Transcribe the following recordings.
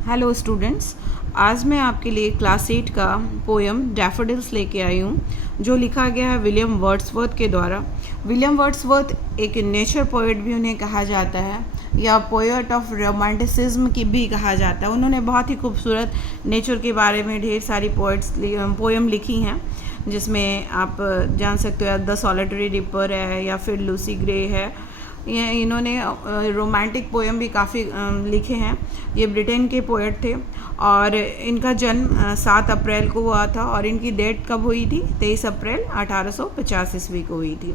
Hello students, आज मैं आपके लिए क्लास 8 का पोएम डैफोडिल्स लेके आई हूँ, जो लिखा गया है विलियम वर्ड्सवर्थ के द्वारा। विलियम वर्ड्सवर्थ एक नेचर पोएट भी उन्हें कहा जाता है, या पोएट ऑफ रोमांटिसिज्म की भी कहा जाता है। उन्होंने बहुत ही खूबसूरत नेचर के बारे में ढेर सारी पोएम लिखी हैं, जिसमें आप जान सकते हो द सॉलिटरी रिपर है, या फिर लूसी ग्रे है। ये इन्होंने रोमांटिक पोएम भी काफ़ी लिखे हैं। ये ब्रिटेन के पोएट थे और इनका जन्म 7 अप्रैल को हुआ था, और इनकी डेट कब हुई थी? 23 अप्रैल 1850 ईस्वी को हुई थी।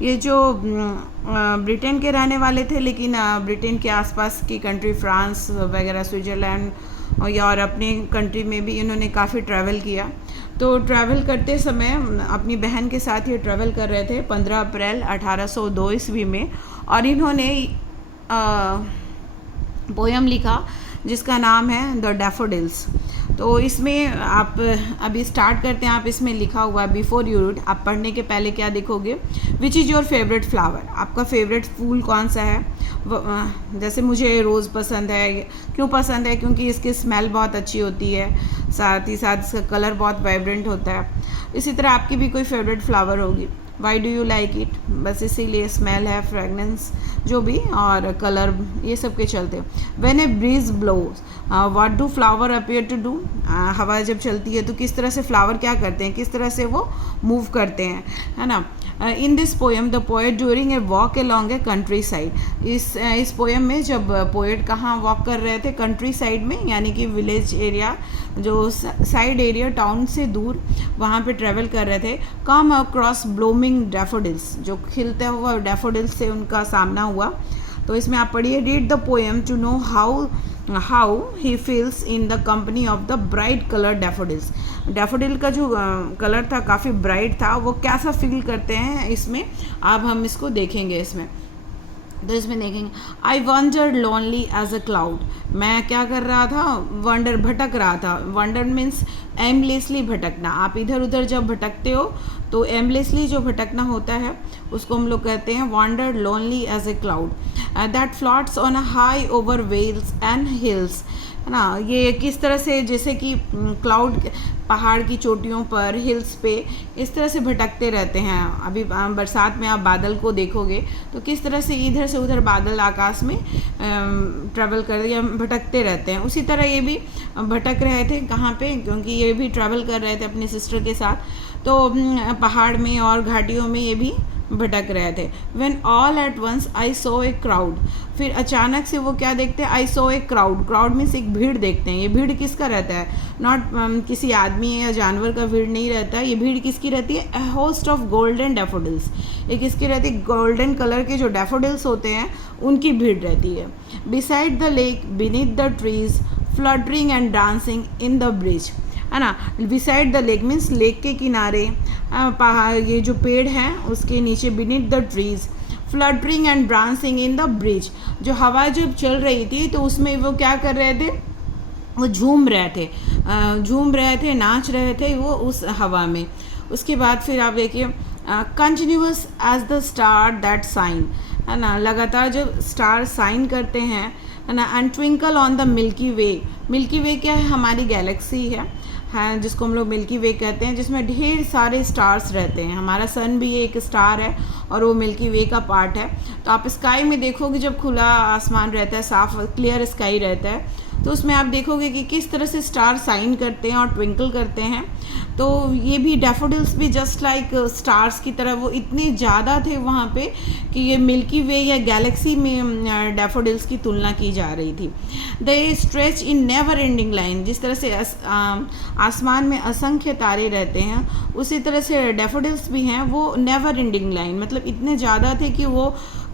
ये जो ब्रिटेन के रहने वाले थे, लेकिन ब्रिटेन के आसपास की कंट्री फ्रांस वगैरह, स्विट्ज़रलैंड और अपने कंट्री में भी इन्होंने काफ़ी ट्रैवल किया। तो ट्रैवल करते समय अपनी बहन के साथ ये ट्रैवल कर रहे थे 15 अप्रैल 1802 ईस्वी में, और इन्होंने पोएम लिखा जिसका नाम है द डैफोडिल्स। तो इसमें आप अभी स्टार्ट करते हैं। आप इसमें लिखा हुआ है बिफोर यू रीड, आप पढ़ने के पहले क्या देखोगे? Which is your favourite flower? आपका फेवरेट फूल कौन सा है? जैसे मुझे रोज़ पसंद है। क्यों पसंद है? क्योंकि इसकी स्मेल बहुत अच्छी होती है, साथ ही साथ इसका कलर बहुत वाइब्रेंट होता है। इसी तरह आपकी भी कोई फेवरेट फ्लावर होगी। Why do you like it? बस इसीलिए स्मेल है, फ्रेगनेंस जो भी, और कलर, ये सब के चलते। When a breeze blows what do flower appear to do? हवा जब चलती है तो किस तरह से फ्लावर क्या करते हैं, किस तरह से वो मूव करते हैं, है ना। In this poem the poet during a walk along a country side. इस पोएम में जब पोएट कहाँ वॉक कर रहे थे? कंट्री साइड में, यानी कि विलेज एरिया, जो साइड एरिया, टाउन से दूर, वहाँ पे ट्रैवल कर रहे थे। कम अक्रॉस ब्लूमिंग डैफोडिल्स, जो खिलते हुए डैफोडिल्स से उनका सामना हुआ। तो इसमें आप पढ़िए, read the poem to know how he feels in the company of the bright colour daffodils. Daffodil का जो कलर था काफ़ी ब्राइट था, वो कैसा फील करते हैं इसमें अब हम इसको देखेंगे। इसमें तो इसमें देखेंगे, I wonder lonely as a cloud. मैं क्या कर रहा था? वंडर, भटक रहा था। वंडर मीन्स एमलेसली भटकना। आप इधर उधर जब भटकते हो तो एमलेसली जो भटकना होता है उसको हम लोग कहते हैं wonder lonely as a cloud that floats on a high over vales and hills, है ना। ये किस तरह से, जैसे कि क्लाउड पहाड़ की चोटियों पर, हिल्स पे इस तरह से भटकते रहते हैं। अभी बरसात में आप बादल को देखोगे तो किस तरह से इधर से उधर बादल आकाश में ट्रैवल कर या भटकते रहते हैं। उसी तरह ये भी भटक रहे थे। कहाँ पे? क्योंकि ये भी ट्रैवल कर रहे थे अपनी सिस्टर के साथ, तो पहाड़ में और घाटियों में ये भी भटक रहे थे। When all at once I saw a crowd, फिर अचानक से वो क्या देखते हैं? I saw a crowd। crowd means एक भीड़ देखते हैं। ये भीड़ किसका रहता है? नॉट किसी आदमी या जानवर का भीड़ नहीं रहता है। ये भीड़ किसकी रहती है? A host of golden daffodils। ये किसकी रहती है? गोल्डन कलर के जो डैफोडिल्स होते हैं उनकी भीड़ रहती है। Beside the lake, beneath the trees, fluttering and dancing in the bridge, है ना। Beside the lake means lake के किनारे, पहाड़, ये जो पेड़ हैं उसके नीचे, beneath the trees, fluttering and dancing in the bridge. जो हवा जब चल रही थी तो उसमें वो क्या कर रहे थे? वो झूम रहे थे, नाच रहे थे वो उस हवा में। उसके बाद फिर आप देखिए, continuous as the star that shine, है ना। लगातार जब स्टार साइन करते हैं, है ना। And twinkle on the milky way. Milky way क्या है? हमारी गैलेक्सी है, जिसको हम लोग मिल्की वे कहते हैं, जिसमें ढेर सारे स्टार्स रहते हैं। हमारा सन भी एक स्टार है और वो मिल्की वे का पार्ट है। तो आप स्काई में देखोगे, जब खुला आसमान रहता है, साफ क्लियर स्काई रहता है, तो उसमें आप देखोगे कि किस तरह से स्टार साइन करते हैं और ट्विंकल करते हैं। तो ये भी डैफोडिल्स भी जस्ट लाइक स्टार्स की तरह, वो इतने ज़्यादा थे वहाँ पे कि ये मिल्की वे या गैलेक्सी में डैफोडिल्स की तुलना की जा रही थी। They stretch in never ending line. जिस तरह से आसमान में असंख्य तारे रहते हैं, उसी तरह से डैफोडिल्स भी हैं, वो नेवर एंडिंग लाइन, मतलब इतने ज़्यादा थे कि वो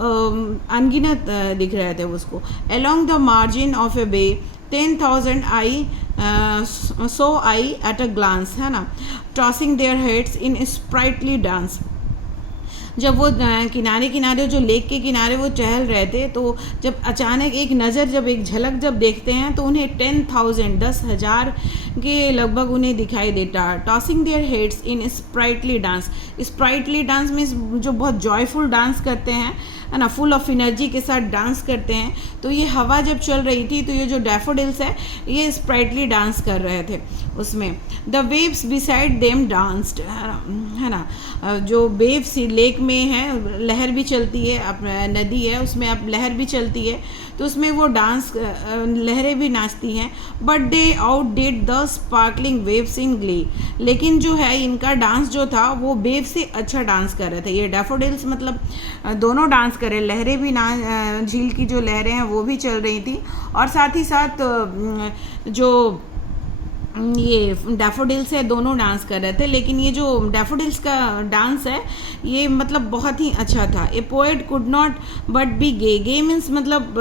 अनगिनत दिख रहे थे उसको। Along the margin of a bay 10,000 saw I at a glance, है ना, tossing their heads in sprightly dance. जब वो किनारे किनारे, जो लेक के किनारे वो टहल रहे थे, तो जब अचानक एक नज़र, जब एक झलक जब देखते हैं तो उन्हें 10,000 10,000 के लगभग उन्हें दिखाई देता। Tossing their heads in sprightly dance. Sprightly dance means जो बहुत जॉयफुल डांस करते हैं, है ना, फुल ऑफ एनर्जी के साथ डांस करते हैं। तो ये हवा जब चल रही थी तो ये जो डैफोडिल्स है ये स्प्राइटली डांस कर रहे थे उसमें। The waves beside them danced, है ना, जो वेव्स लेक में है, लहर भी चलती है, नदी है उसमें आप लहर भी चलती है, तो उसमें वो डांस, लहरें भी नाचती हैं। But they outdid the sparkling waves in glee, लेकिन जो है इनका डांस जो था वो वेव से अच्छा डांस कर रहे थे। ये डैफोडिल्स मतलब दोनों डांस कर रहे, लहरें भी ना, झील की जो लहरें हैं वो भी चल रही थी, और साथ ही साथ जो ये डैफोडिल्स है दोनों डांस कर रहे थे। लेकिन ये जो डैफोडिल्स का डांस है ये मतलब बहुत ही अच्छा था। A poet could not but be gay, gay means मतलब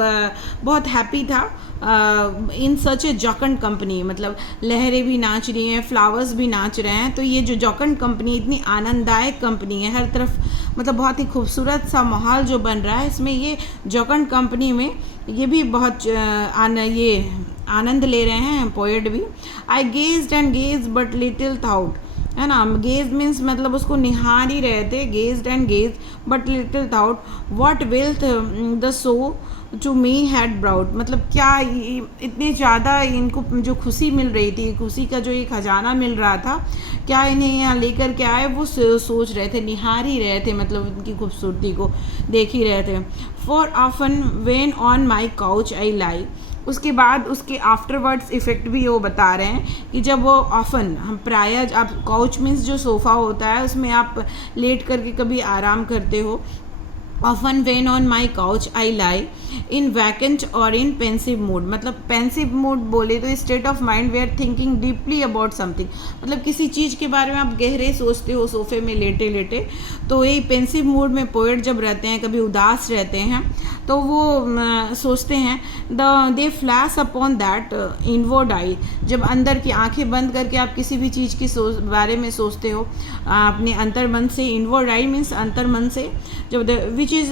बहुत हैप्पी था इन सच ए जॉकंड कंपनी, मतलब लहरें भी नाच रही हैं, फ्लावर्स भी नाच रहे हैं। तो ये जो जॉकंड कंपनी इतनी आनंददायक कंपनी है, हर तरफ मतलब बहुत ही खूबसूरत सा माहौल जो बन रहा है इसमें, ये जॉकंड कंपनी में ये भी बहुत ये आनंद ले रहे हैं पोएट भी। I gazed and gaze but little thought, है ना, गेज मीन्स मतलब उसको निहार ही रहे थे, gaze and gaze but little thought what wealth the show to me had brought, मतलब क्या इतने ज़्यादा इनको जो खुशी मिल रही थी, खुशी का जो ये खजाना मिल रहा था, क्या इन्हें यहाँ लेकर के आए, वो सोच रहे थे, निहार ही रहे थे, मतलब उनकी खूबसूरती को देख ही रहे थे। For often when on my couch I lie, उसके बाद उसके आफ्टरवर्ड्स इफ़ेक्ट भी वो बता रहे हैं कि जब वो ऑफन, हम प्रायः, आप काउच मीन्स जो सोफ़ा होता है उसमें आप लेट करके कभी आराम करते हो। Often when on my couch I lie in vacant or in pensive mood, मतलब पेंसिव मूड बोले तो state of mind they are thinking deeply about something, मतलब किसी चीज़ के बारे में आप गहरे सोचते हो सोफे में लेटे लेटे। तो यही पेंसिव मूड में पोएट जब रहते हैं, कभी उदास रहते हैं, तो वो सोचते हैं दे फ्लैश अपॉन दैट इनवर्ड आई, जब अंदर की आंखें बंद करके आप किसी भी चीज़ की बारे में सोचते हो अपने अंतर्मन से, इनवर्ड आई मीन्स अंतर्मन से, जब which is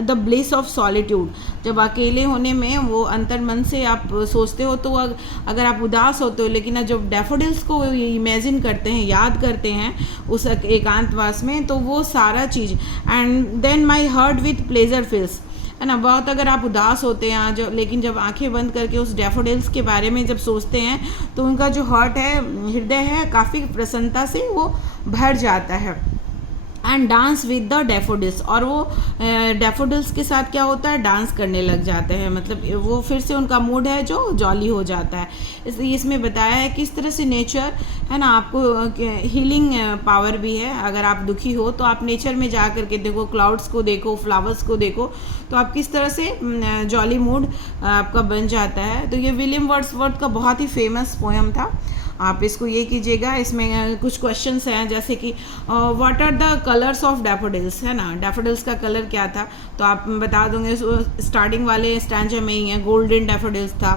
the bliss of solitude, जब अकेले होने में वो अंतर्मन से आप सोचते हो। तो अगर आप उदास होते हो, लेकिन जब डैफोडिल्स को इमेजिन करते हैं, याद करते हैं उस एकांतवास में, तो वो सारा चीज़, and then my heart with pleasure fills, है ना, बहुत अगर आप उदास होते हैं जब, लेकिन जब आंखें बंद करके उस डैफोडिल्स के बारे में जब सोचते हैं तो उनका जो हार्ट है, हृदय है, काफ़ी प्रसन्नता से वो भर जाता है। And dance with the daffodils, और वो डैफोडिल्स के साथ क्या होता है, डांस करने लग जाते हैं, मतलब वो फिर से उनका मूड है जो जॉली हो जाता है। इसलिए इसमें बताया है किस तरह से नेचर, है ना, आपको हीलिंग पावर भी है। अगर आप दुखी हो तो आप नेचर में जा कर के देखो, क्लाउड्स को देखो, फ्लावर्स को देखो, तो आप किस तरह से जॉली मूड आपका बन जाता है। तो ये विलियम वर्ड्सवर्थ का बहुत ही फेमस पोएम था, आप इसको ये कीजिएगा। इसमें कुछ क्वेश्चंस हैं, जैसे कि what are the colours of daffodils, है ना, डैफोडिल्स का कलर क्या था, तो आप बता दोगे। स्टार्टिंग वाले स्टैंजा में ही है, गोल्डन डैफोडिल्स था।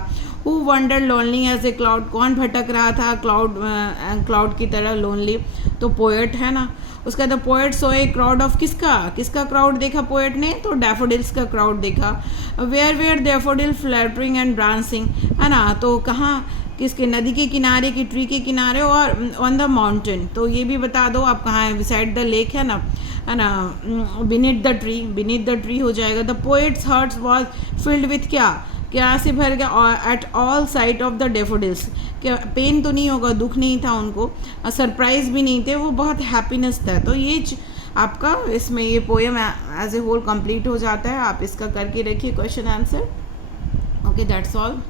Who wander lonely as a cloud, कौन भटक रहा था क्लाउड की तरह लोनली, तो पोएट, है ना। उसका the poet saw a crowd of, किसका क्राउड देखा पोएट ने, तो डैफोडिल्स का क्राउड देखा। Where daffodil fluttering and dancing, है ना, तो कहाँ, किसके, नदी के किनारे की, ट्री के किनारे, और ऑन द माउंटेन, तो ये भी बता दो आप कहाँ है, बिसाइड द लेक, है ना, बीनीथ द ट्री हो जाएगा। The poets heart was filled with क्या से भर गया, at all site of the daffodils, क्या पेन तो नहीं होगा, दुख नहीं था उनको, सरप्राइज भी नहीं थे, वो बहुत हैप्पीनेस था। तो ये आपका इसमें ये poem as a whole complete हो जाता है। आप इसका करके रखिए question answer. Okay, that's all.